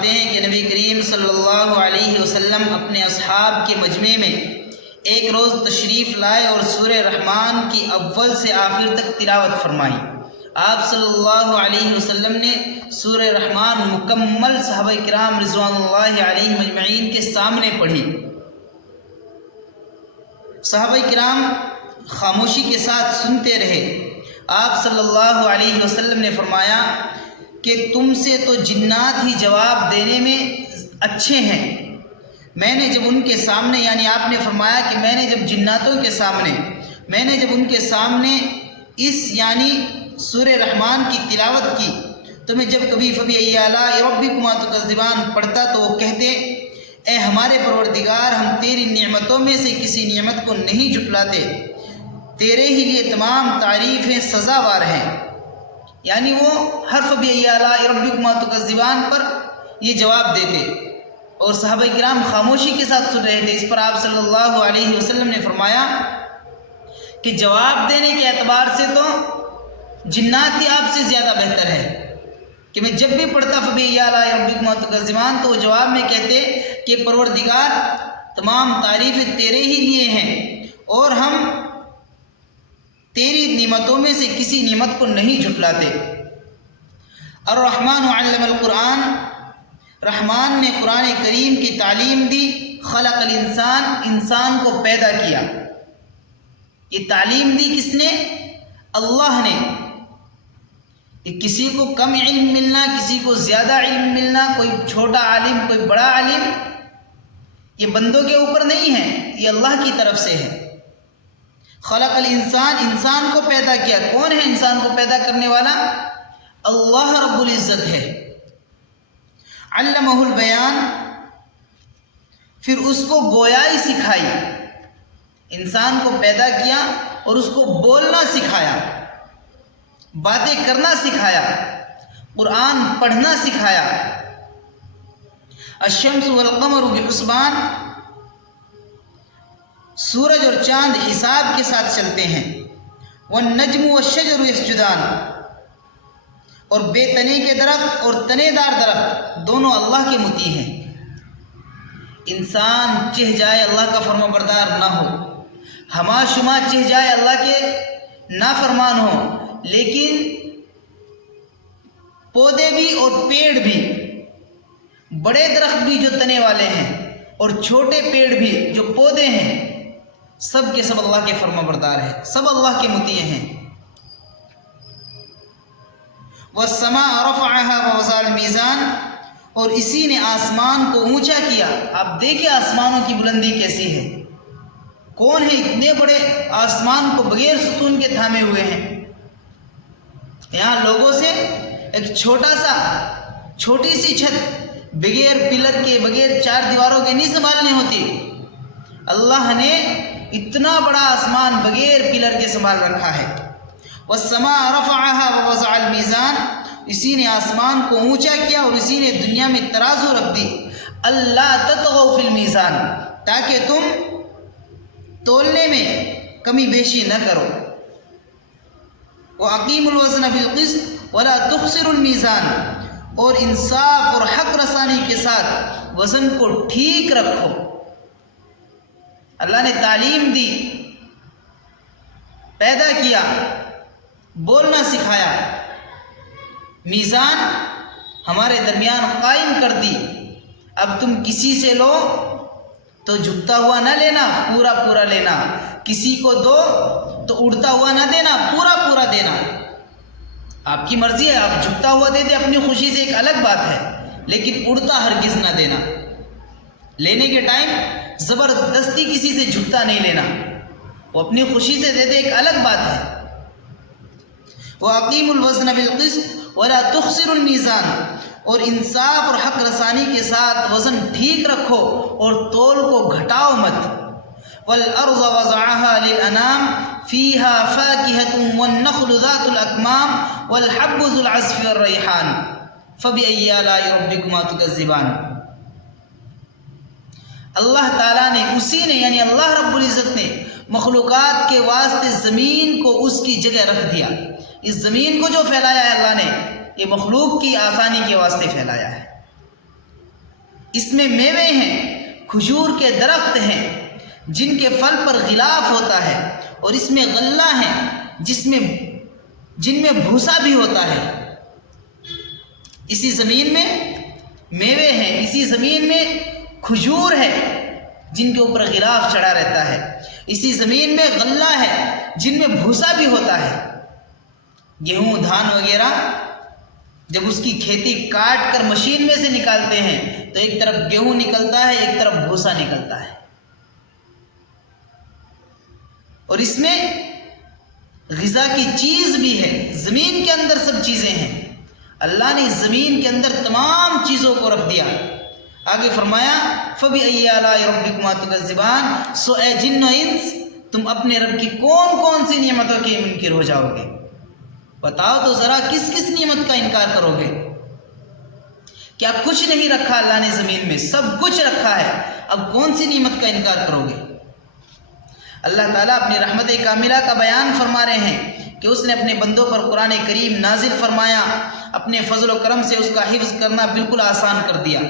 فرماتے ہیں کہ نبی کریم صلی اللہ علیہ وسلم اپنے اصحاب کے مجمع میں ایک روز تشریف لائے اور سورہ رحمان کی اول سے آخر تک تلاوت فرمائی۔ آپ صلی اللہ علیہ وسلم نے سورہ رحمان مکمل صحابہ کرام رضوان اللہ علیہ مجمعین کے سامنے پڑھی۔ صحابہ کرام خاموشی کے ساتھ سنتے رہے۔ آپ صلی اللہ علیہ وسلم نے فرمایا کہ تم سے تو جنات ہی جواب دینے میں اچھے ہیں۔ میں نے جب ان کے سامنے، یعنی آپ نے فرمایا کہ میں نے جب جناتوں کے سامنے، میں نے جب ان کے سامنے اس یعنی سورہ رحمان کی تلاوت کی تو میں جب کبھی فبأي آلاء ربكما تكذبان پڑھتا تو وہ کہتے، اے ہمارے پروردگار، ہم تیری نعمتوں میں سے کسی نعمت کو نہیں جھٹلاتے، تیرے ہی لیے تمام تعریفیں سزاوار ہیں۔ یعنی وہ ہر فبأي آلاء ربكما تكذبان پر یہ جواب دیتے اور صحابہ کرام خاموشی کے ساتھ سن رہے تھے۔ اس پر آپ صلی اللہ علیہ وسلم نے فرمایا کہ جواب دینے کے اعتبار سے تو جنات ہی آپ سے زیادہ بہتر ہے، کہ میں جب بھی پڑھتا فبأي آلاء ربكما تكذبان تو وہ جواب میں کہتے کہ پروردگار تمام تعریفیں تیرے ہی لیے ہیں اور ہم تیری نعمتوں میں سے کسی نعمت کو نہیں جھٹلاتے۔ الرحمن علم القرآن، رحمان نے قرآن کریم کی تعلیم دی۔ خلق الانسان، انسان کو پیدا کیا۔ یہ تعلیم دی کس نے؟ اللہ نے۔ کسی کو کم علم ملنا، کسی کو زیادہ علم ملنا، کوئی چھوٹا عالم کوئی بڑا عالم، یہ بندوں کے اوپر نہیں ہے، یہ اللہ کی طرف سے ہے۔ خلق الانسان، انسان کو پیدا کیا۔ کون ہے انسان کو پیدا کرنے والا؟ اللہ رب العزت ہے۔ علمہ البیان، پھر اس کو گویائی سکھائی۔ انسان کو پیدا کیا اور اس کو بولنا سکھایا، باتیں کرنا سکھایا، قرآن پڑھنا سکھایا۔ الشمس والقمر بحسبان، سورج اور چاند حساب کے ساتھ چلتے ہیں۔ والنجم والشجر یسجدان، اور بے تنے کے درخت اور تنے دار درخت دونوں اللہ کے مطیع ہیں۔ انسان چہ جائے اللہ کا فرما بردار نہ ہو، ہما شما چہ جائے اللہ کے نافرمان ہو، لیکن پودے بھی اور پیڑ بھی، بڑے درخت بھی جو تنے والے ہیں اور چھوٹے پیڑ بھی جو پودے ہیں، سب کے سب اللہ کے فرما بردار ہیں، سب اللہ کے مطیع ہیں۔ والسماء رفعها ووضع الميزان، اور اسی نے آسمان کو اونچا کیا۔ آپ دیکھیں آسمانوں کی بلندی کیسی ہے۔ کون ہے اتنے بڑے آسمان کو بغیر ستون کے تھامے ہوئے ہیں؟ یہاں لوگوں سے ایک چھوٹی سی چھت بغیر پلر کے، بغیر چار دیواروں کے نہیں سنبھالنی ہوتی۔ اللہ نے اتنا بڑا آسمان بغیر پلر کے سنبھال رکھا ہے۔ والسماء رفعها ووضع الميزان، اسی نے آسمان کو اونچا کیا اور اسی نے دنیا میں ترازو رکھ دی۔ اللہ تطغوا فی المیزان، تاکہ تم تولنے میں کمی بیشی نہ کرو۔ وَأَقِيمُوا الْوَزْنَ بِالْقِسْطِ وَلَا تُخْسِرُوا الْمِيزَانَ، اور انصاف اور حق رسانی کے ساتھ وزن کو ٹھیک رکھو۔ اللہ نے تعلیم دی، پیدا کیا، بولنا سکھایا، میزان ہمارے درمیان قائم کر دی۔ اب تم کسی سے لو تو جھکتا ہوا نہ لینا، پورا پورا لینا۔ کسی کو دو تو اڑتا ہوا نہ دینا، پورا پورا دینا۔ آپ کی مرضی ہے، آپ جھکتا ہوا دے دیں اپنی خوشی سے، ایک الگ بات ہے، لیکن اڑتا ہرگز نہ دینا۔ لینے کے ٹائم زبردستی کسی سے جھکتا نہیں لینا، وہ اپنی خوشی سے دے دے، ایک الگ بات ہے۔ وَأَقِيمُوا الْوَزْنَ بِالْقِسْطِ وَلَا تُخْسِرُوا الْمِيزَانَ، اور انصاف اور حق رسانی کے ساتھ وزن ٹھیک رکھو اور تول کو گھٹاؤ مت۔ وَالْأَرْضَ وَضَعَهَا لِلْأَنَامِ فِيهَا فَاكِهَةٌ وَالنَّخْلُ ذَاتُ الْأَكْمَامِ وَالْحَبُّ ذُو الْعَصْفِ وَالرَّيْحَانُ فَبِأَيِّ آلَاءِ رَبِّكُمَا تُكَذِّبَانِ۔ اللہ تعالیٰ نے، اسی نے یعنی اللہ رب العزت نے مخلوقات کے واسطے زمین کو اس کی جگہ رکھ دیا۔ اس زمین کو جو پھیلایا ہے اللہ نے، یہ مخلوق کی آسانی کے واسطے پھیلایا ہے۔ اس میں میوے ہیں، کھجور کے درخت ہیں جن کے پھل پر غلاف ہوتا ہے، اور اس میں غلہ ہیں جن میں بھوسا بھی ہوتا ہے۔ اسی زمین میں میوے ہیں، اسی زمین میں کھجور ہے جن کے اوپر غلاف چڑھا رہتا ہے، اسی زمین میں غلہ ہے جن میں بھوسا بھی ہوتا ہے۔ گیہوں، دھان وغیرہ جب اس کی کھیتی کاٹ کر مشین میں سے نکالتے ہیں تو ایک طرف گیہوں نکلتا ہے، ایک طرف بھوسا نکلتا ہے، اور اس میں غذا کی چیز بھی ہے۔ زمین کے اندر سب چیزیں ہیں، اللہ نے زمین کے اندر تمام چیزوں کو رکھ دیا۔ آگے فرمایا فَبِأَيِّ آلَاءِ رَبِّكُمَا تُكَذِّبَانِ، سو اے جن و انس تم اپنے رب کی کون کون سی نعمتوں کے منکر ہو جاؤ گے؟ بتاؤ تو ذرا کس کس نعمت کا انکار کرو گے؟ کیا کچھ نہیں رکھا اللہ نے زمین میں؟ سب کچھ رکھا ہے، اب کون سی نعمت کا انکار کرو گے؟ اللہ تعالیٰ اپنی رحمت کاملہ کا بیان فرما رہے ہیں کہ اس نے اپنے بندوں پر قرآن کریم نازل فرمایا، اپنے فضل و کرم سے اس کا حفظ کرنا بالکل آسان کر دیا۔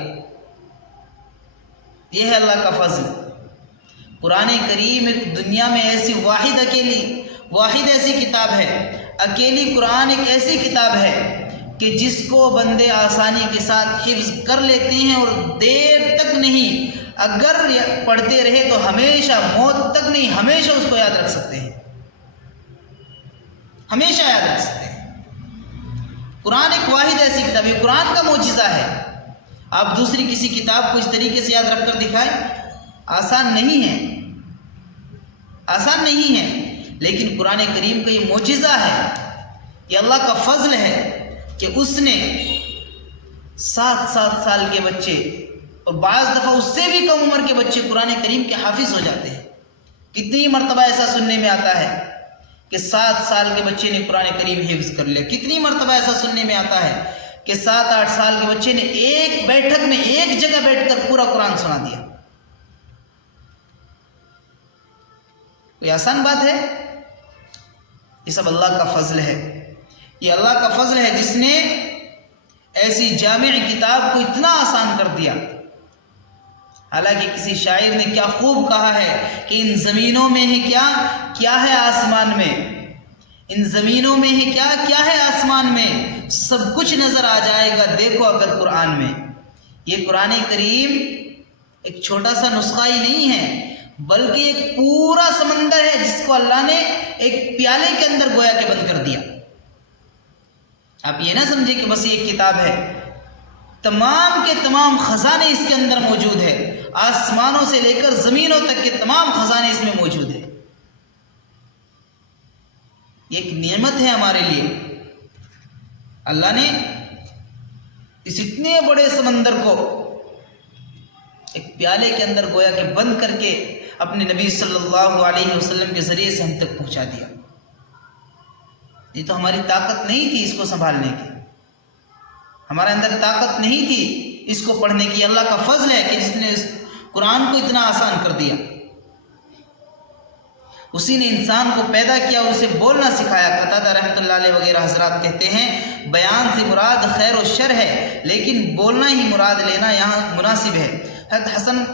یہ ہے اللہ کا فضل۔ قرآن کریم ایک دنیا میں ایسی واحد ایسی کتاب ہے، اکیلی قرآن ایک ایسی کتاب ہے کہ جس کو بندے آسانی کے ساتھ حفظ کر لیتے ہیں، اور دیر تک نہیں، اگر پڑھتے رہے تو ہمیشہ، موت تک نہیں، ہمیشہ اس کو یاد رکھ سکتے ہیں، ہمیشہ یاد رکھ سکتے ہیں۔ قرآن ایک واحد ایسی کتاب ہے، قرآن کا معجزہ ہے۔ آپ دوسری کسی کتاب کو اس طریقے سے یاد رکھ کر دکھائیں، آسان نہیں ہے، آسان نہیں ہے، لیکن قرآن کریم کا یہ معجزہ ہے، یہ اللہ کا فضل ہے کہ اس نے 7 سال کے بچے اور بعض دفعہ اس سے بھی کم عمر کے بچے قرآن کریم کے حافظ ہو جاتے ہیں۔ کتنی مرتبہ ایسا سننے میں آتا ہے کہ 7 سال کے بچے نے قرآن کریم حفظ کر لیا، کتنی مرتبہ ایسا سننے میں آتا ہے کہ 7-8 سال کے بچے نے ایک بیٹھک میں ایک جگہ بیٹھ کر پورا قرآن سنا دیا۔ کوئی آسان بات ہے؟ یہ سب اللہ کا فضل ہے، یہ اللہ کا فضل ہے جس نے ایسی جامع کتاب کو اتنا آسان کر دیا۔ حالانکہ کسی شاعر نے کیا خوب کہا ہے کہ ان زمینوں میں ہی کیا ہے آسمان میں، ان زمینوں میں ہی کیا ہے آسمان میں، سب کچھ نظر آ جائے گا دیکھو اگر قرآن میں۔ یہ قرآن کریم ایک چھوٹا سا نسخہ ہی نہیں ہے، بلکہ ایک پورا سمندر ہے جس کو اللہ نے ایک پیالے کے اندر گویا کہ بند کر دیا۔ آپ یہ نہ سمجھے کہ بس یہ کتاب ہے، تمام کے تمام خزانے اس کے اندر موجود ہے، آسمانوں سے لے کر زمینوں تک کے تمام خزانے اس میں موجود ہیں۔ یہ ایک نعمت ہے ہمارے لیے۔ اللہ نے اس اتنے بڑے سمندر کو ایک پیالے کے اندر گویا کہ بند کر کے اپنے نبی صلی اللہ علیہ وسلم کے ذریعے سے ہم تک پہنچا دیا۔ یہ تو ہماری طاقت نہیں تھی اس کو سنبھالنے کی، ہمارے اندر طاقت نہیں تھی اس کو پڑھنے کی۔ اللہ کا فضل ہے کہ جس نے اس قرآن کو اتنا آسان کر دیا۔ اسی نے انسان کو پیدا کیا اور اسے بولنا سکھایا۔ قتادہ رحمۃ اللہ علیہ وغیرہ حضرات کہتے ہیں بیان سے مراد خیر و شر ہے، لیکن بولنا ہی مراد لینا یہاں مناسب ہے۔ حضرت حسن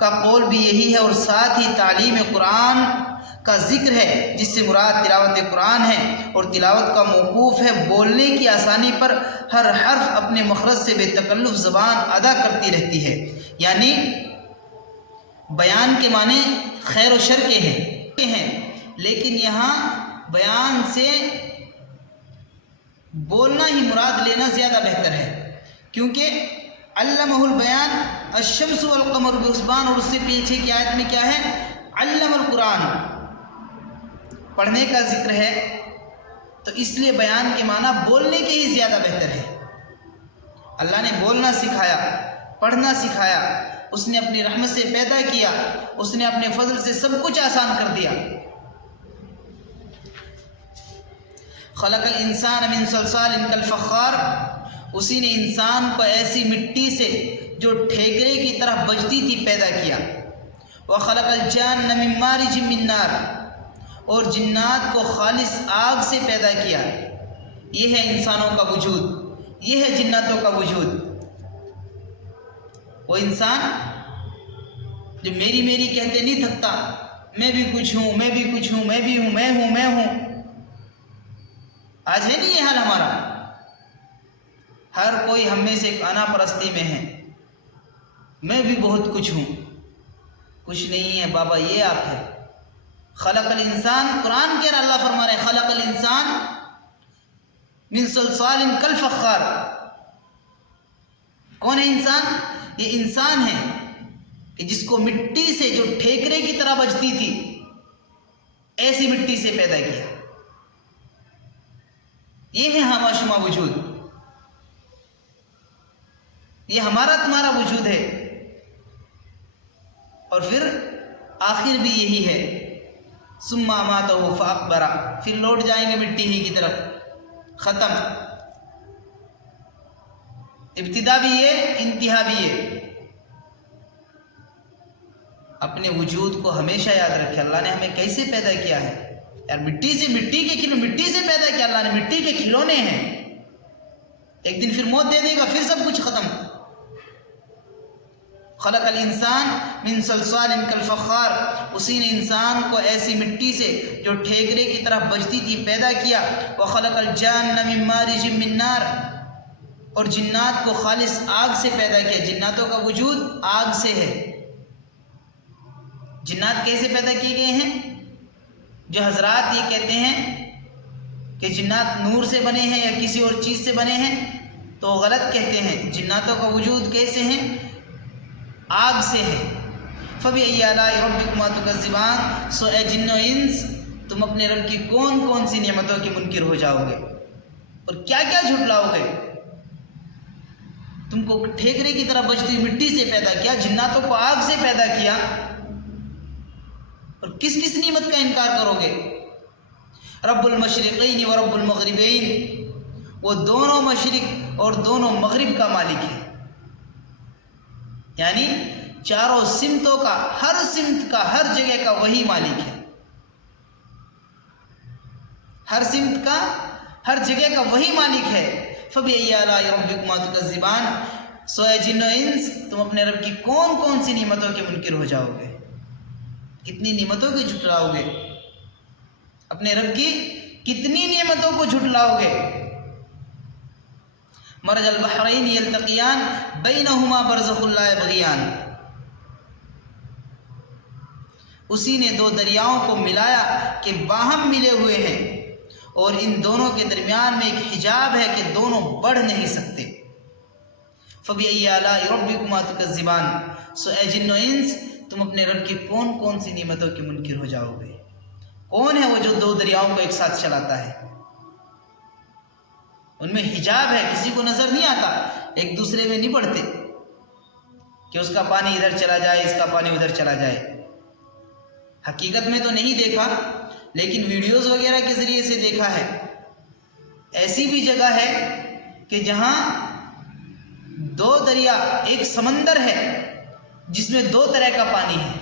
کا قول بھی یہی ہے، اور ساتھ ہی تعلیم قرآن کا ذکر ہے جس سے مراد تلاوت قرآن ہے، اور تلاوت کا موقوف ہے بولنے کی آسانی پر۔ ہر حرف اپنے مخرج سے بے تکلف زبان ادا کرتی رہتی ہے، یعنی بیان کے معنی خیر و شر کے ہیں، لیکن یہاں بیان سے بولنا ہی مراد لینا زیادہ بہتر ہے، کیونکہ علمہ البیان الشمس والقمر بحسبان، اور اس سے پیچھے کی آیت میں کیا ہے؟ علم القرآن، پڑھنے کا ذکر ہے، تو اس لیے بیان کے معنی بولنے کے ہی زیادہ بہتر ہے۔ اللہ نے بولنا سکھایا، پڑھنا سکھایا، اس نے اپنی رحمت سے پیدا کیا، اس نے اپنے فضل سے سب کچھ آسان کر دیا۔ خلق الانسان من صلصال کالفخار، اسی نے انسان کو ایسی مٹی سے جو ٹھیکرے کی طرح بجتی تھی پیدا کیا۔ وخلق الجان من مارج من نار، اور جنات کو خالص آگ سے پیدا کیا۔ یہ ہے انسانوں کا وجود، یہ ہے جناتوں کا وجود۔ وہ انسان جو میری میری کہتے نہیں تھکتا، میں بھی کچھ ہوں، میں بھی کچھ ہوں، میں بھی ہوں، میں ہوں، میں ہوں. آج ہے نہیں یہ حال ہمارا؟ ہر کوئی ہم میں سے ایک انا پرستی میں ہے، میں بھی بہت کچھ ہوں. کچھ نہیں ہے بابا، یہ آپ ہے. خلق الانسان، قرآن کہہ رہا، اللہ فرما رہے خلق الانسان من صلصال کالفخار. کون ہے انسان؟ یہ انسان ہے کہ جس کو مٹی سے جو ٹھیکرے کی طرح بجتی تھی ایسی مٹی سے پیدا کیا. یہ ہے ہمارا شما وجود، یہ ہمارا تمہارا وجود ہے. اور پھر آخر بھی یہی ہے، ثم اماتہ فاقبرہ، پھر لوٹ جائیں گے مٹی ہی کی طرف. ختم. ابتدا بھی یہ، انتہا بھی یہ. اپنے وجود کو ہمیشہ یاد رکھے، اللہ نے ہمیں کیسے پیدا کیا ہے. یار مٹی سے، مٹی سے پیدا کیا اللہ نے. مٹی کے کھلونے ہیں، ایک دن پھر موت دے دے گا، پھر سب کچھ ختم. خلق الانسان من صلصال کالفخار، اسی نے انسان کو ایسی مٹی سے جو ٹھیکرے کی طرح بجتی تھی پیدا کیا. وخلق الجان من مارج من نار، اور جنات کو خالص آگ سے پیدا کیا. جناتوں کا وجود آگ سے ہے. جنات کیسے پیدا کیے گئے ہیں؟ جو حضرات یہ کہتے ہیں کہ جنات نور سے بنے ہیں یا کسی اور چیز سے بنے ہیں تو غلط کہتے ہیں. جناتوں کا وجود کیسے ہیں؟ آگ سے ہے. فَبِأَيِّ آلَاءِ رَبِّكُمَا تُكَذِّبَانِ، سو اے جن و انس، تم اپنے رب کی کون کون سی نعمتوں کے منکر ہو جاؤ گے اور کیا کیا جھٹلاؤ گے. تم کو ٹھیکرے کی طرح بجتی مٹی سے پیدا کیا، جناتوں کو آگ سے پیدا کیا، اور کس کس نعمت کا انکار کرو گے. رب المشرقین و رب المغربین، وہ دونوں مشرق اور دونوں مغرب کا مالک ہے. یعنی چاروں سمتوں کا، ہر سمت کا، ہر جگہ کا وہی مالک ہے. ہر سمت کا، ہر جگہ کا وہی مالک ہے. فَبِأَيِّ آلَاءِ رَبِّكُمَا تُكَذِّبَانِ، سو اے جن و انس، تم اپنے رب کی کون کون سی نعمتوں کے منکر ہو جاؤ گے، کتنی نعمتوں کو جھٹلاؤ گے، اپنے رب کی کتنی نعمتوں کو جھٹلاؤ گے. مرج البحرین یلتقیان بینہما برزخ لا یبغیان، اسی نے دو دریاؤں کو ملایا کہ باہم ملے ہوئے ہیں، اور ان دونوں کے درمیان میں ایک حجاب ہے کہ دونوں بڑھ نہیں سکتے. فَبِأَيِّ آلَاءِ رَبِّكُمَا تُكَذِّبَانِ، سو اے جن و انس، تم اپنے رب کی کون کون سی نعمتوں کے منکر ہو جاؤ گے. کون ہے وہ جو دو دریاؤں کو ایک ساتھ چلاتا ہے؟ ان میں حجاب ہے، کسی کو نظر نہیں آتا، ایک دوسرے میں نہیں پڑتے کہ اس کا پانی ادھر چلا جائے، اس کا پانی ادھر چلا جائے. حقیقت میں تو نہیں دیکھا، لیکن ویڈیوز وغیرہ کے ذریعے سے دیکھا ہے. ایسی بھی جگہ ہے کہ جہاں دو دریا، ایک سمندر ہے جس میں دو طرح کا پانی ہے،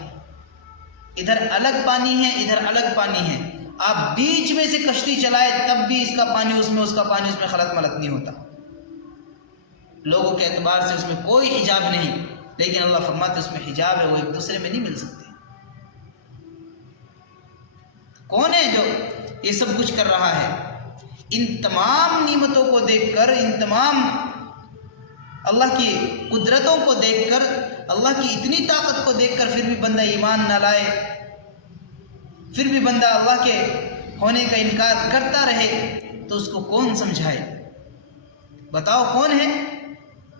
ادھر الگ پانی ہے، ادھر الگ پانی ہے. آپ بیچ میں سے کشتی چلائے تب بھی اس کا پانی اس میں، اس کا پانی اس میں خلط ملط نہیں ہوتا. لوگوں کے اعتبار سے اس میں کوئی حجاب نہیں، لیکن اللہ فرماتے اس میں حجاب ہے، وہ ایک دوسرے میں نہیں مل سکتے. کون ہے جو یہ سب کچھ کر رہا ہے؟ ان تمام نعمتوں کو دیکھ کر، ان تمام اللہ کی قدرتوں کو دیکھ کر، اللہ کی اتنی طاقت کو دیکھ کر پھر بھی بندہ ایمان نہ لائے، پھر بھی بندہ اللہ کے ہونے کا انکار کرتا رہے، تو اس کو کون سمجھائے؟ بتاؤ کون ہے؟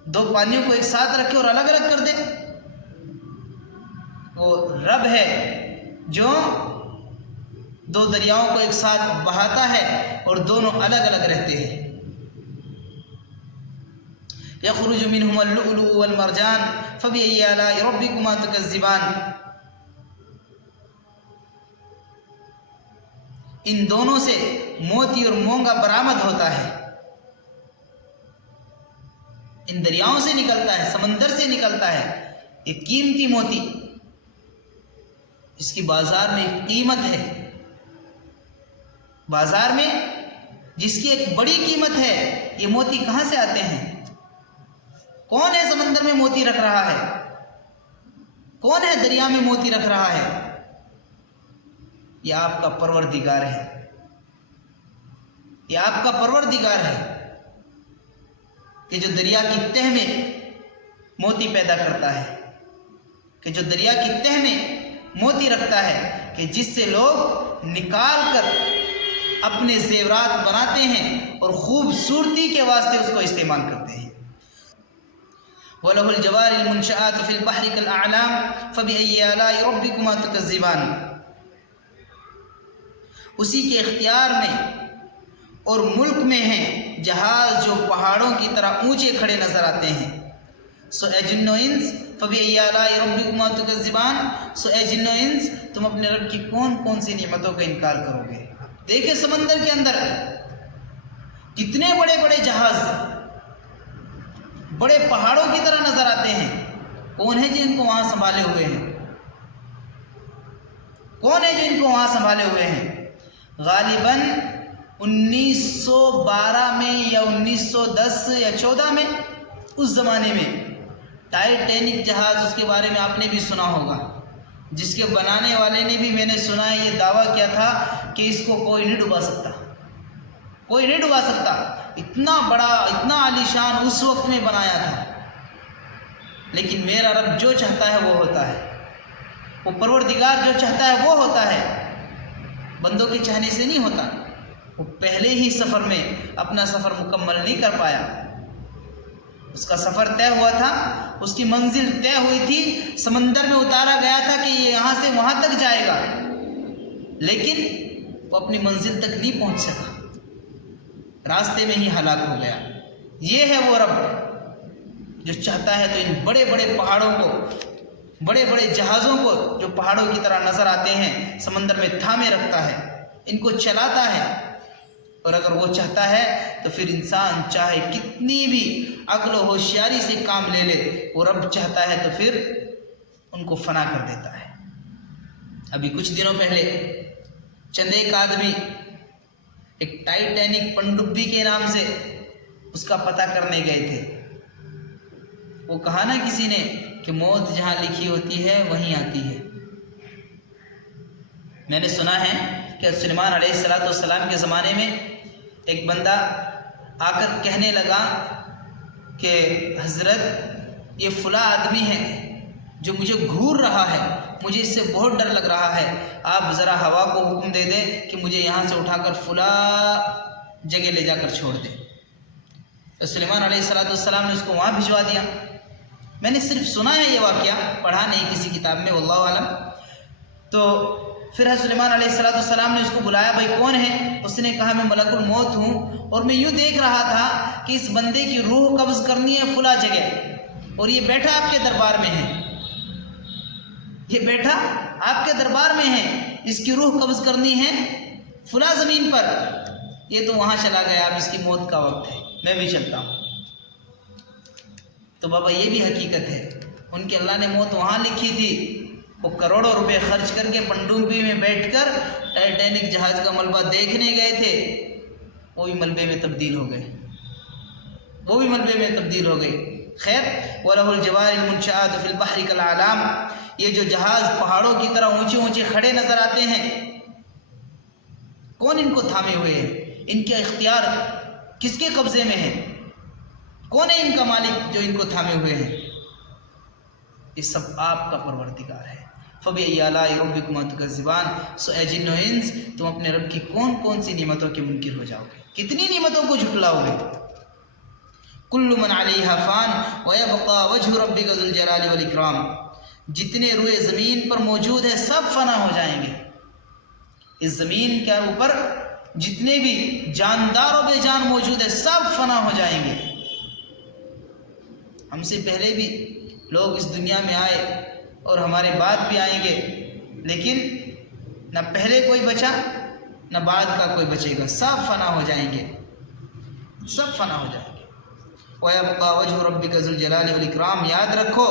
دو پانیوں کو ایک ساتھ رکھے اور الگ الگ کر دے. وہ رب ہے جو دو دریاؤں کو ایک ساتھ بہاتا ہے اور دونوں الگ الگ رہتے ہیں. یخرج منہم اللؤلؤ والمرجان فبأي آلاء ربكما تكذبان، ان دونوں سے موتی اور مونگا برآمد ہوتا ہے. ان دریاؤں سے نکلتا ہے، سمندر سے نکلتا ہے. یہ قیمتی موتی، اس کی بازار میں ایک قیمت ہے. بازار میں جس کی ایک بڑی قیمت ہے، یہ موتی کہاں سے آتے ہیں؟ کون ہے سمندر میں موتی رکھ رہا ہے؟ کون ہے دریا میں موتی رکھ رہا ہے؟ یہ آپ کا پروردگار ہے، یہ آپ کا پروردگار ہے کہ جو دریا کی تہ میں موتی پیدا کرتا ہے، کہ جو دریا کی تہ میں موتی رکھتا ہے، کہ جس سے لوگ نکال کر اپنے زیورات بناتے ہیں اور خوبصورتی کے واسطے اس کو استعمال کرتے ہیں۔ وَلَهُ الْجَوَارِ الْمُنشَآتُ فِي الْبَحْرِ كَالْأَعْلَامِ فَبِأَيِّ آلَاءِ رَبِّكُمَا تُكَذِّبَانِ۔ اسی کے اختیار میں اور ملک میں ہیں جہاز جو پہاڑوں کی طرح اونچے کھڑے نظر آتے ہیں۔ سو اے جن و انس فَبِأَيِّ آلَاءِ رَبِّكُمَا تُكَذِّبَانِ، سو اے جن و انس تم اپنے رب کی کون کون سی نعمتوں کا انکار کرو گے؟ دیکھیں سمندر کے اندر کتنے بڑے بڑے جہاز بڑے پہاڑوں کی طرح نظر آتے ہیں۔ کون ہے جن کو وہاں سنبھالے ہوئے ہیں؟ کون ہے جن کو وہاں سنبھالے ہوئے ہیں؟ غالباً 1912 میں یا 1910 یا 14 میں، اس زمانے میں ٹائٹینک جہاز، اس کے بارے میں آپ نے بھی سنا ہوگا، جس کے بنانے والے نے بھی، میں نے سنا ہے، یہ دعویٰ کیا تھا کہ اس کو کوئی نہیں ڈبا سکتا، کوئی نہیں ڈبا سکتا۔ اتنا بڑا، اتنا عالیشان اس وقت میں بنایا تھا۔ لیکن میرا رب جو چاہتا ہے وہ ہوتا ہے، وہ پروردگار جو چاہتا ہے وہ ہوتا ہے، بندوں کے چاہنے سے نہیں ہوتا۔ وہ پہلے ہی سفر میں اپنا سفر مکمل نہیں کر پایا، اس کا سفر طے ہوا تھا، اس کی منزل طے ہوئی تھی، سمندر میں اتارا گیا تھا کہ یہ یہاں سے وہاں تک جائے گا، لیکن وہ اپنی منزل تک نہیں پہنچ سکا، راستے میں ہی ہلاک ہو گیا۔ یہ ہے وہ رب جو چاہتا ہے تو ان بڑے بڑے پہاڑوں کو، بڑے بڑے جہازوں کو جو پہاڑوں کی طرح نظر آتے ہیں سمندر میں تھامے رکھتا ہے، ان کو چلاتا ہے۔ اور اگر وہ چاہتا ہے تو پھر انسان چاہے کتنی بھی عقل و ہوشیاری سے کام لے لے، وہ رب چاہتا ہے تو پھر ان کو فنا کر دیتا ہے۔ ابھی کچھ دنوں پہلے چند ایک آدمی ایک ٹائٹینک پنڈبی کے نام سے اس کا پتہ کرنے گئے تھے۔ وہ کہا نا کسی نے کہ موت جہاں لکھی ہوتی ہے وہیں آتی ہے۔ میں نے سنا ہے کہ سلیمان علیہ السلام کے زمانے میں ایک بندہ آ کر کہنے لگا کہ حضرت یہ فلاں آدمی ہے جو مجھے گھور رہا ہے، مجھے اس سے بہت ڈر لگ رہا ہے، آپ ذرا ہوا کو حکم دے دیں کہ مجھے یہاں سے اٹھا کر فلاں جگہ لے جا کر چھوڑ دیں۔ تو سلیمان علیہ السلام نے اس کو وہاں بھجوا دیا۔ میں نے صرف سنا ہے یہ واقعہ، پڑھا نہیں کسی کتاب میں، واللہ عالم۔ تو پھر حضرت سلیمان علیہ السلام نے اس کو بلایا، بھائی کون ہے؟ اس نے کہا میں ملک الموت ہوں، اور میں یوں دیکھ رہا تھا کہ اس بندے کی روح قبض کرنی ہے فلاں جگہ، اور یہ بیٹھا آپ کے دربار میں ہے، یہ بیٹھا آپ کے دربار میں ہے، اس کی روح قبض کرنی ہے فلاں زمین پر، یہ تو وہاں چلا گیا، اب اس کی موت کا وقت ہے، میں بھی چلتا ہوں۔ تو بابا یہ بھی حقیقت ہے، ان کے اللہ نے موت وہاں لکھی تھی، وہ کروڑوں روپے خرچ کر کے پنڈوبی میں بیٹھ کر ٹائٹینک جہاز کا ملبہ دیکھنے گئے تھے، وہ بھی ملبے میں تبدیل ہو گئے، وہ بھی ملبے میں تبدیل ہو گئے۔ خیر، وَلَهُ الْجَوَارِ الْمُنشَآتُ فِي الْبَحْرِ كَالْأَعْلَامِ، یہ جو جہاز پہاڑوں کی طرح اونچے اونچے کھڑے نظر آتے ہیں، کون ان کو تھامے ہوئے ہے؟ ان کا اختیار کس کے قبضے میں ہے؟ کون ہے ان کا مالک جو ان کو تھامے ہوئے ہیں؟ یہ سب آپ کا پروردگار ہے۔ فَبِأَيِّ آلَاءِ رَبِّكُمَا تُكَذِّبَانِ، سو اے جن و انس تم اپنے رب کی کون کون سی نعمتوں کے منکر ہو جاؤ گے، کتنی نعمتوں کو جھٹلاؤ گے؟ کل من علیہا فان ویبقى وجہ ربک ذو الجلال والاکرام، جتنے روئے زمین پر موجود ہیں سب فنا ہو جائیں گے۔ اس زمین کے اوپر جتنے بھی جاندار و بے جان موجود ہیں سب فنا ہو جائیں گے۔ ہم سے پہلے بھی لوگ اس دنیا میں آئے اور ہمارے بعد بھی آئیں گے، لیکن نہ پہلے کوئی بچا نہ بعد کا کوئی بچے گا، سب فنا ہو جائیں گے، سب فنا ہو جائیں گے۔ وَيَبْقَى وَجْهُ رَبِّكَ ذُو الْجَلَالِ وَالْإِكْرَامِ، یاد رکھو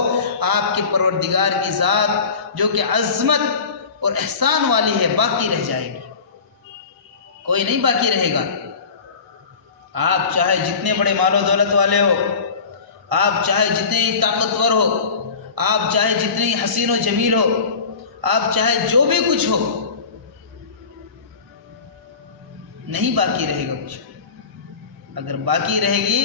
آپ کے پروردگار کی ذات جو کہ عظمت اور احسان والی ہے باقی رہ جائے گی، کوئی نہیں باقی رہے گا۔ آپ چاہے جتنے بڑے مال و دولت والے ہو، آپ چاہے جتنے ہی طاقتور ہو، آپ چاہے جتنے ہی حسین و جمیل ہو، آپ چاہے جو بھی کچھ ہو، نہیں باقی رہے گا کچھ۔ اگر باقی رہے گی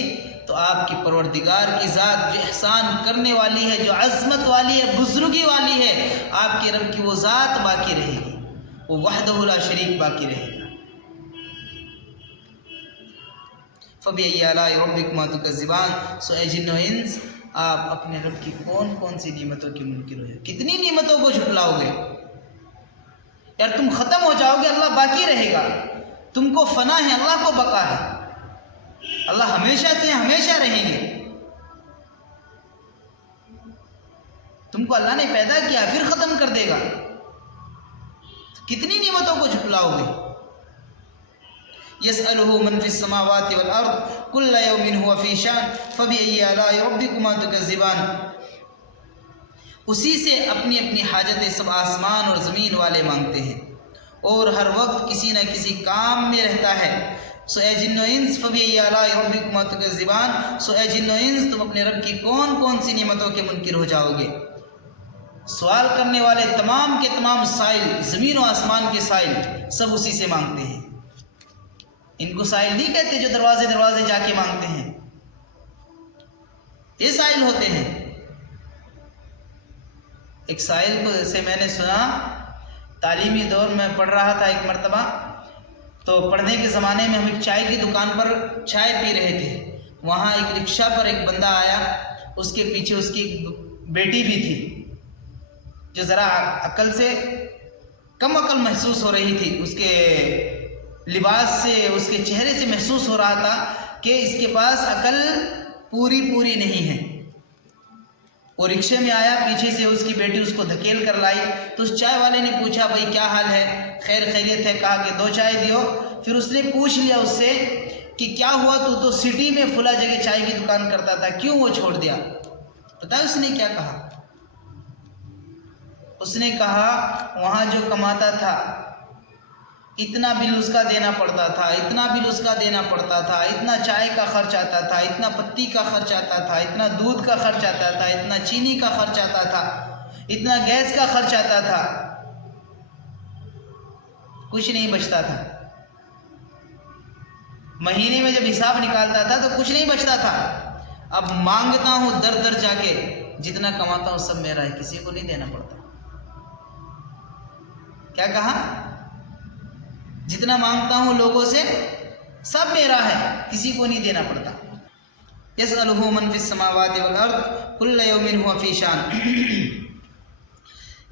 تو آپ کی پروردگار کی ذات جو احسان کرنے والی ہے، جو عظمت والی ہے، بزرگی والی ہے، آپ کے رب کی وہ ذات باقی رہے گی، وہ وحدہ لا شریک باقی رہے گا۔ فَبِأَيِّ آلَاءِ رَبِّكُمَا تُكَذِّبَانِ، سو اے جن و انس، آپ اپنے رب کی کون کون سی نعمتوں کے منکر ہو جائے، کتنی نعمتوں کو جھٹلاؤ گے؟ یار تم ختم ہو جاؤ گے، اللہ باقی رہے گا۔ تم کو فنا ہے، اللہ کو بقا ہے۔ اللہ ہمیشہ سے ہمیشہ رہیں گے۔ تم کو اللہ نے پیدا کیا پھر ختم کر دے گا، کتنی نعمتوں کو جھٹلاؤ گے؟ يسأله من في السماوات والأرض كل يوم هو في شان فبأي آلاء ربكما تكذبان۔ اسی سے اپنی اپنی حاجتیں سب آسمان اور زمین والے مانگتے ہیں، اور ہر وقت کسی نہ کسی کام میں رہتا ہے۔ سو اے جن و انس فبأي آلاء ربكما تكذبان، سو اے جن و انس تم اپنے رب کی کون کون سی نعمتوں کے منکر ہو جاؤ گے؟ سوال کرنے والے تمام کے تمام سائل، زمین و آسمان کے سائل سب اسی سے مانگتے ہیں۔ ان کو سائل نہیں کہتے جو دروازے دروازے جا کے مانگتے ہیں، یہ سائل ہوتے ہیں۔ ایک سائل کو جیسے میں نے سنا، تعلیمی دور میں پڑھ رہا تھا ایک مرتبہ، تو پڑھنے کے زمانے میں ہم ایک چائے کی دکان پر چائے پی رہے تھے، وہاں ایک رکشہ پر ایک بندہ آیا، اس کے پیچھے اس کی بیٹی بھی تھی جو ذرا عقل سے کم عقل محسوس ہو رہی تھی، اس کے لباس سے، اس کے چہرے سے محسوس ہو رہا تھا کہ اس کے پاس عقل پوری نہیں ہے۔ وہ رکشے میں آیا، پیچھے سے اس کی بیٹی اس کو دھکیل کر لائی، تو اس چائے والے نے پوچھا بھائی کیا حال ہے، خیر خیریت ہے؟ کہا کہ 2 چائے دیو۔ پھر اس نے پوچھ لیا اس سے کہ کیا ہوا، تو سٹی میں فلاں جگہ چائے کی دکان کرتا تھا، کیوں وہ چھوڑ دیا؟ پتہ ہے اس نے کیا کہا؟ اس نے کہا وہاں جو کماتا تھا اتنا بل اس کا دینا پڑتا تھا، اتنا بل اس کا دینا پڑتا تھا، اتنا چائے کا خرچ آتا تھا، اتنا پتی کا خرچ آتا تھا، اتنا دودھ کا خرچ آتا تھا، اتنا چینی کا خرچ آتا تھا، اتنا گیس کا خرچ آتا تھا، کچھ نہیں بچتا تھا۔ مہینے میں جب حساب نکالتا تھا تو کچھ نہیں بچتا تھا۔ اب مانگتا ہوں در در جا کے، جتنا کماتا ہوں سب میرا ہے، کسی کو نہیں دینا پڑتا۔ کیا کہا؟ جتنا مانگتا ہوں لوگوں سے سب میرا ہے، کسی کو نہیں دینا پڑتا۔ يسأله من في السماوات والأرض كل يوم هو في شان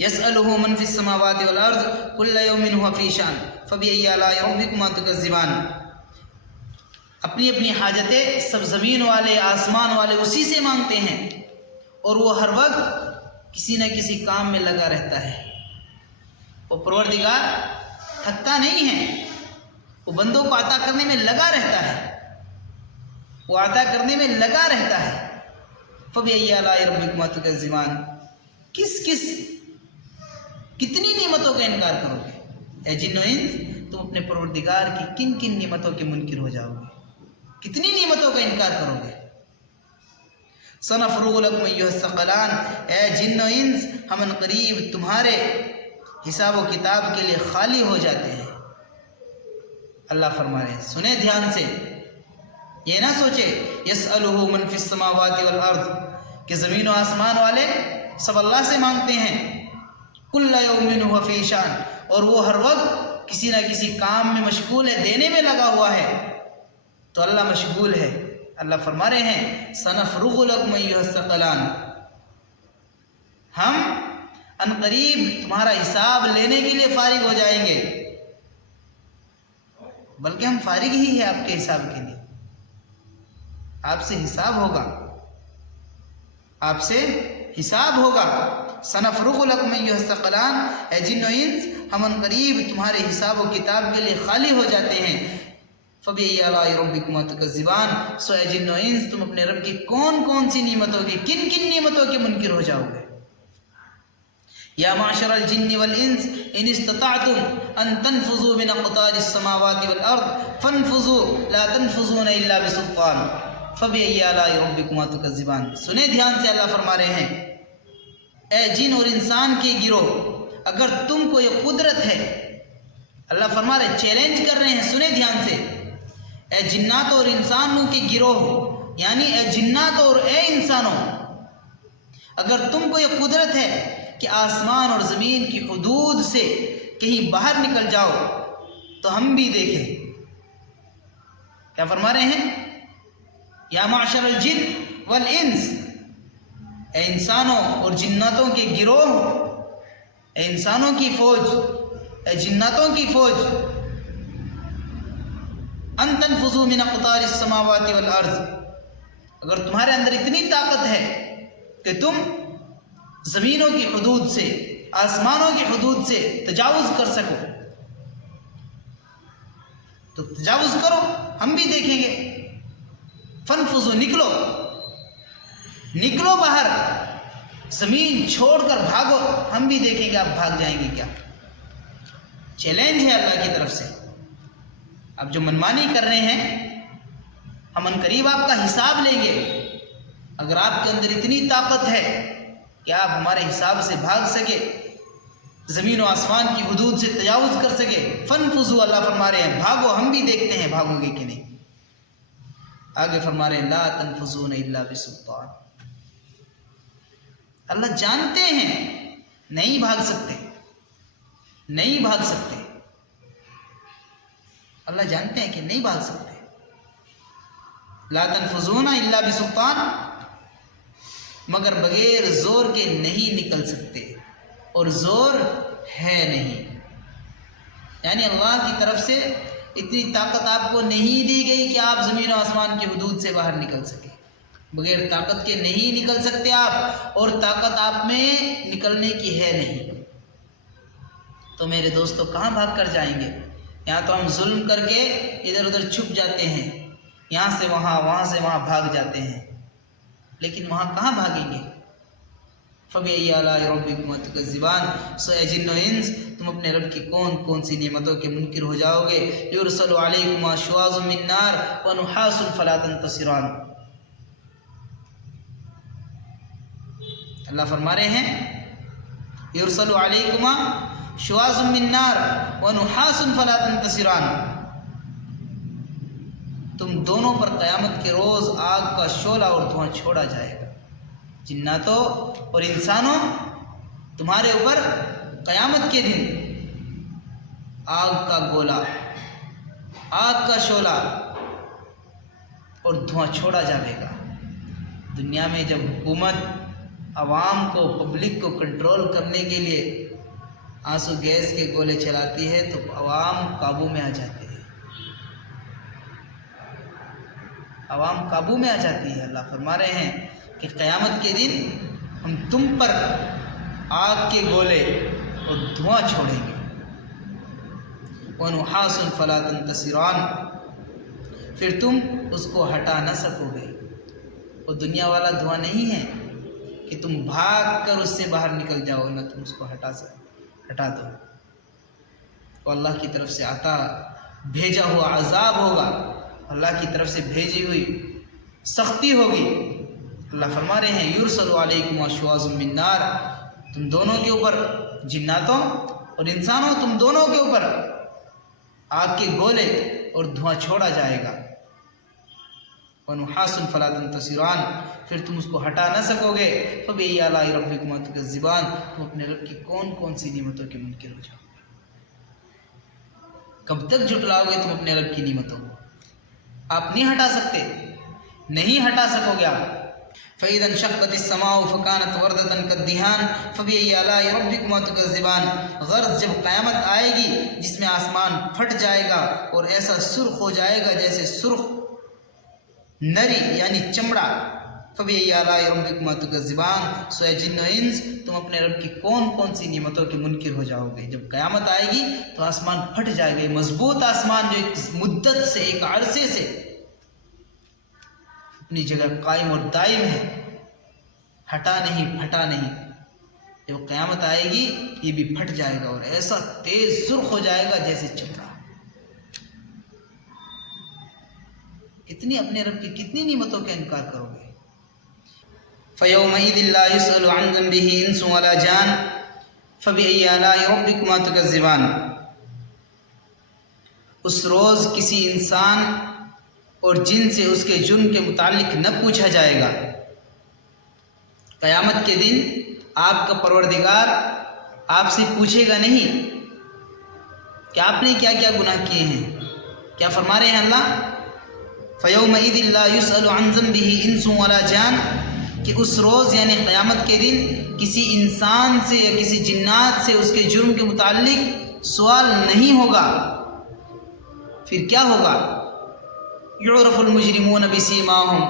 يسأله من في السماوات والأرض كل يوم هو في شان فبأي آلاء ربكما تكذبان۔ اپنی اپنی حاجتیں سب زمین والے آسمان والے اسی سے مانگتے ہیں، اور وہ ہر وقت کسی نہ کسی کام میں لگا رہتا ہے۔ وہ پروردگار تھکتا نہیں ہے، وہ بندوں کو عطا کرنے میں لگا رہتا ہے، وہ عطا کرنے میں لگا رہتا ہے۔ فَبِأَيِّ آلَاءِ رَبِّكُمَا تُكَذِّبَانِ، کتنی نعمتوں کا انکار کرو گے؟ اے جن و انس، تم اپنے پروردگار کی کن کن نعمتوں کے منکر ہو جاؤ گے؟ کتنی نعمتوں کا انکار کرو گے؟ سَنَفْرُغُ لَكُمْ أَيُّهَ الثَّقَلَانِ، اے جن و انس، ہم ان قریب تمہارے حساب و کتاب کے لیے خالی ہو جاتے ہیں۔ اللہ فرما رہے ہیں، سنیں دھیان سے، یہ نہ سوچے یسألہ من فی السماوات والارض کہ زمین و آسمان والے سب اللہ سے مانگتے ہیں، کل یوم هو فی شان، اور وہ ہر وقت کسی نہ کسی کام میں مشغول ہے، دینے میں لگا ہوا ہے، تو اللہ مشغول ہے۔ اللہ فرما رہے ہیں سنفرغ لکم ایھا الثقلان، ہم ان قریب تمہارا حساب لینے کے لیے فارغ ہو جائیں گے، بلکہ ہم فارغ ہی ہیں آپ کے حساب کے لیے، آپ سے حساب ہوگا، آپ سے حساب ہوگا۔ سنفرغ لکم ایھا الثقلان، اے جن و انس، ہم ان قریب تمہارے حساب و کتاب کے لیے خالی ہو جاتے ہیں۔ فَبِأَيِّ آلَاءِ رَبِّكُمَا تُكَذِّبَانِ، سو اے جن و انس، تم اپنے رب کی کون کون سی نعمتوں کی، کن کن نعمتوں کے منکر ہو جاؤ گے؟ یا معشر الجن والانس ان استطعتم ان تنفذوا من اقطار السماوات والارض فانفذوا لا تنفذون الا بسلطان۔ فَبِأَيِّ آلَاءِ رَبِّكُمَا تُكَذِّبَانِ. سنیں دھیان سے، اللہ فرما رہے ہیں اے جن اور انسان کے گروہ، اگر تم کو یہ قدرت ہے، اللہ فرما رہے چیلنج کر رہے ہیں، سنیں دھیان سے، اے جنات اور انسانوں کے گروہ، یعنی اے جنات اور اے انسانوں، اگر تم کو یہ قدرت ہے کہ آسمان اور زمین کی حدود سے کہیں باہر نکل جاؤ تو ہم بھی دیکھیں. کیا فرما رہے ہیں؟ یا معشر الجن والانس، اے انسانوں اور جناتوں کے گروہ، اے انسانوں کی فوج، اے جناتوں کی فوج، ان تنفذوا من اقطار السماوات والارض، اگر تمہارے اندر اتنی طاقت ہے کہ تم زمینوں کی حدود سے، آسمانوں کی حدود سے تجاوز کر سکو تو تجاوز کرو، ہم بھی دیکھیں گے. فنفذوا، نکلو، نکلو باہر، زمین چھوڑ کر بھاگو، ہم بھی دیکھیں گے آپ بھاگ جائیں گے کیا. چیلنج ہے اللہ کی طرف سے. اب جو منمانی کر رہے ہیں، ہم ان قریب آپ کا حساب لیں گے. اگر آپ کے اندر اتنی طاقت ہے کہ آپ ہمارے حساب سے بھاگ سکے، زمین و آسمان کی حدود سے تجاوز کر سکے، فنفذوا، اللہ فرما رہے ہیں بھاگو، ہم بھی دیکھتے ہیں بھاگو گے کہ نہیں. آگے فرما رہے ہیں لا تنفذون الا بسلطان، اللہ جانتے ہیں نہیں بھاگ سکتے، نہیں بھاگ سکتے، اللہ جانتے ہیں کہ نہیں بھاگ سکتے. لا تنفذون الا بسلطان، مگر بغیر زور کے نہیں نکل سکتے، اور زور ہے نہیں. یعنی اللہ کی طرف سے اتنی طاقت آپ کو نہیں دی گئی کہ آپ زمین و آسمان کی حدود سے باہر نکل سکیں. بغیر طاقت کے نہیں نکل سکتے آپ، اور طاقت آپ میں نکلنے کی ہے نہیں. تو میرے دوستو کہاں بھاگ کر جائیں گے؟ یہاں تو ہم ظلم کر کے ادھر ادھر چھپ جاتے ہیں، یہاں سے وہاں، وہاں سے وہاں بھاگ جاتے ہیں، لیکن وہاں کہاں بھاگیں گے؟ فَبِأَيِّ آلَاءِ رَبِّكُمَا تُكَذِّبَانِ. سو اے جن و انس، تم اپنے رب کی کون کون سی نعمتوں کے منکر ہو جاؤ گے. يُرْسَلُ عَلَيْكُمَا شُوَاظٌ مِّن نَّارٍ وَنُحَاسٌ فَلَا تَنتَصِرَانِ. اللہ فرما رہے ہیں يُرْسَلُ عَلَيْكُمَا شُوَاظٌ مِّن نَّارٍ وَنُحَاسٌ فَلَا تَنتَصِرَانِ. تم دونوں پر قیامت کے روز آگ کا شعلہ اور دھواں چھوڑا جائے گا. جناتوں اور انسانوں، تمہارے اوپر قیامت کے دن آگ کا گولا، آگ کا شعلہ اور دھواں چھوڑا جائے گا. دنیا میں جب حکومت عوام کو، پبلک کو کنٹرول کرنے کے لیے آنسو گیس کے گولے چلاتی ہے تو عوام قابو میں آ جاتے ہیں، عوام قابو میں آ جاتی ہے. اللہ فرما رہے ہیں کہ قیامت کے دن ہم تم پر آگ کے گولے اور دھواں چھوڑیں گے. وَنُحَاسٌ فَلَا تَنتَصِرَانِ، پھر تم اس کو ہٹا نہ سکو گے. وہ دنیا والا دھواں نہیں ہے کہ تم بھاگ کر اس سے باہر نکل جاؤ، نہ تم اس کو ہٹا دو. وہ اللہ کی طرف سے آتا بھیجا ہوا عذاب ہوگا، اللہ کی طرف سے بھیجی ہوئی سختی ہوگی. اللہ فرما رہے ہیں یرسل علیکم شواظ من نار، تم دونوں کے اوپر، جناتوں اور انسانوں، تم دونوں کے اوپر آگ کے گولے اور دھواں چھوڑا جائے گا. ونحاس فلا تنتصران، پھر تم اس کو ہٹا نہ سکو گے. فبأي آلاء ربكما تكذبان، تم اپنے رب کی کون کون سی نعمتوں کے منکر ہو جاؤ گے. کب تک جھٹلاؤ گے تم اپنے رب کی نعمتوں کو؟ آپ نہیں ہٹا سکتے، نہیں ہٹا سکو گے آپ. فَإِذَا انشَقَّتِ السَّمَاءُ فَكَانَتْ وَرْدَةً كَالدِّهَانِ فَبِأَيِّ آلَاءِ رَبِّكُمَا تُكَذِّبَانِ. غرض جب قیامت آئے گی جس میں آسمان پھٹ جائے گا اور ایسا سرخ ہو جائے گا جیسے سرخ نری یعنی چمڑا. فَبِأَيِّ آلَاءِ رَبِّكُمَا تُكَذِّبَانِ، سو اے جن و انس، تم اپنے رب کی کون کون سی نعمتوں کے منکر ہو جاؤ گے. جب قیامت آئے گی تو آسمان پھٹ جائے گا. مضبوط آسمان جو ایک مدت سے، ایک عرصے سے اپنی جگہ قائم اور دائم ہے، ہٹا نہیں پھٹا نہیں، جب قیامت آئے گی یہ بھی پھٹ جائے گا اور ایسا تیز سرخ ہو جائے گا جیسے چمڑا. کتنی اپنے رب کی کتنی نعمتوں کا انکار کرو گے. فَيَوْمَئِذٍ لَا يُسْأَلُ عَنْ ذَنبِهِ إِنسٌ وَلَا جَانٌ فَبِأَيِّ آلَاءِ رَبِّكُمَا تُكَذِّبَانِ. اس روز کسی انسان اور جن سے اس کے جرم کے متعلق نہ پوچھا جائے گا. قیامت کے دن آپ کا پروردگار آپ سے پوچھے گا نہیں کہ آپ نے کیا کیا گناہ کیے ہیں. کیا فرما رہے ہیں اللہ؟ فَيَوْمَئِذٍ لَا يُسْأَلُ عَنْ ذَنبِهِ إِنسٌ وَلَا جَانٌ، کہ اس روز یعنی قیامت کے دن کسی انسان سے یا کسی جنات سے اس کے جرم کے متعلق سوال نہیں ہوگا. پھر کیا ہوگا؟ يُعْرَفُ الْمُجْرِمُونَ بِسِيمَاهُمْ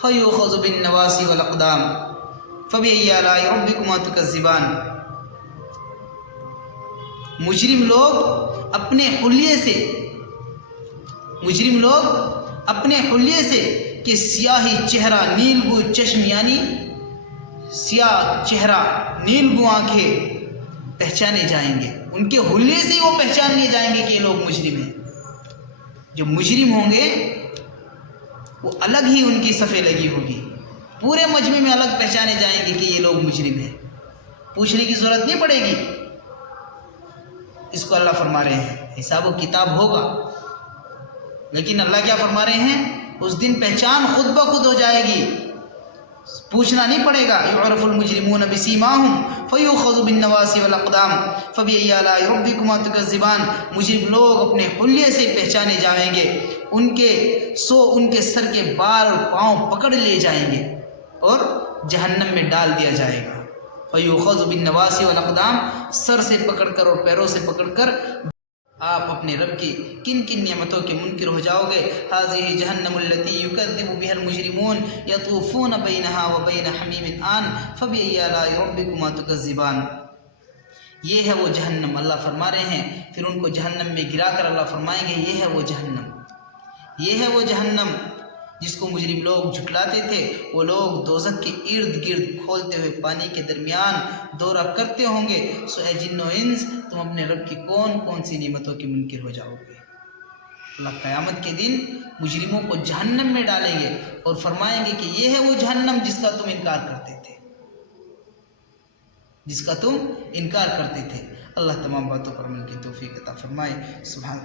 فَيُؤْخَذُ بِالنَّوَاصِي وَالْأَقْدَامِ فَبِأَيِّ آلَاءِ رَبِّكُمَا تُكَذِّبَانِ. مجرم لوگ اپنے حلیے سے کہ سیاہی چہرہ نیلگو چشم یعنی سیاہ چہرہ نیلگو آنکھیں پہچانے جائیں گے. ان کے حلیے سے ہی وہ پہچان لیے جائیں گے کہ یہ لوگ مجرم ہیں. جو مجرم ہوں گے وہ الگ ہی ان کی صفیں لگی ہوگی، پورے مجمع میں الگ پہچانے جائیں گے کہ یہ لوگ مجرم ہیں. پوچھنے کی ضرورت نہیں پڑے گی. اس کو اللہ فرما رہے ہیں حساب و کتاب ہوگا، لیکن اللہ کیا فرما رہے ہیں؟ اس دن پہچان خود بخود ہو جائے گی، پوچھنا نہیں پڑے گا. يُعْرَفُ الْمُجْرِمُونَ بِسِيمَاهُمْ فَيُؤْخَذُ بِالنَّوَاصِي وَالْأَقْدَامِ فَبِأَيِّ آلَاءِ رَبِّكُمَا تُكَذِّبَانِ. مجرم لوگ اپنے حلیے سے پہچانے جائیں گے، ان کے سر کے بال اور پاؤں پکڑ لیے جائیں گے اور جہنم میں ڈال دیا جائے گا. فَيُؤْخَذُ بِالنَّوَاصِي وَالْأَقْدَامِ، سر سے پکڑ کر اور پیروں سے پکڑ کر آپ اپنے رب کی کن کن نعمتوں کے منکر ہو جاؤ گے. هذه جہنم التي يكذب بها المجرمون يطوفون بينها وبين حميم آن فبأي آلاء ربكما تكذبان. یہ ہے وہ جہنم، اللہ فرما رہے ہیں. پھر ان کو جہنم میں گرا کر اللہ فرمائیں گے یہ ہے وہ جہنم جس کو مجرم لوگ جھٹلاتے تھے. وہ لوگ دوزخ کے ارد گرد کھولتے ہوئے پانی کے درمیان دورہ کرتے ہوں گے. سو اے جن و انس، تم اپنے رب کی کون کون سی نعمتوں کے منکر ہو جاؤ گے. اللہ قیامت کے دن مجرموں کو جہنم میں ڈالیں گے اور فرمائیں گے کہ یہ ہے وہ جہنم جس کا تم انکار کرتے تھے. اللہ تمام باتوں پر عمل کی توفیق عطا فرمائے. سبحان